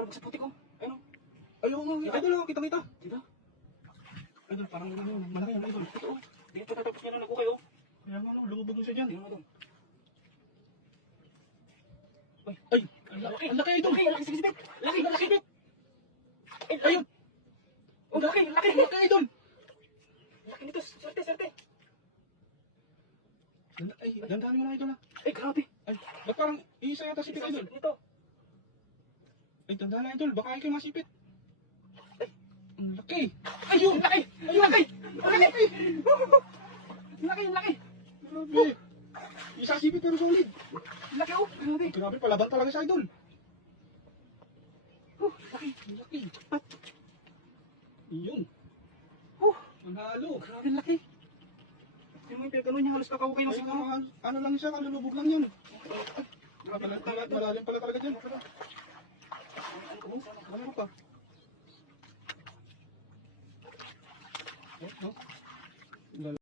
nakakarag sa putik, oh. Ayun, oh. Ayun nga, idol, oh, kita-kita. Dito. Idol, parang malaki yan, idol. Ito, oh. Dito tatapos niya na nag-ukay, oh. Kaya nga, no, lumubog na siya dyan. Tingnan mo doon. Ay, ang laki, idol. Laki, laki, sige, laki, laki. Ayun, Oh, laki, laki. ang laki, idol. Laki nito, serte, serte. Ay, dandahan mo na, idol, ha. Ay, grabe. Ay, ba't parang isa yata sipit, idol? Nito. Ay, dandahan na, idol, baka ikaw masipit. Ay, ang laki. ayun, laki. Ayun, laki. Laki. Laki, laki. Grabe. Isa sipit pero solid. Laki, oh. Grabe. Grabe, palaban talaga sa idol. Laki. Ang laki. Yun. Manalo. Grabe, laki. Yung mga pinagano niya, halos kakawagay ng Ay, siguro. ano lang siya, kalulubog lang yan. Malalim pala talaga dyan. Ano pa? Oh, no?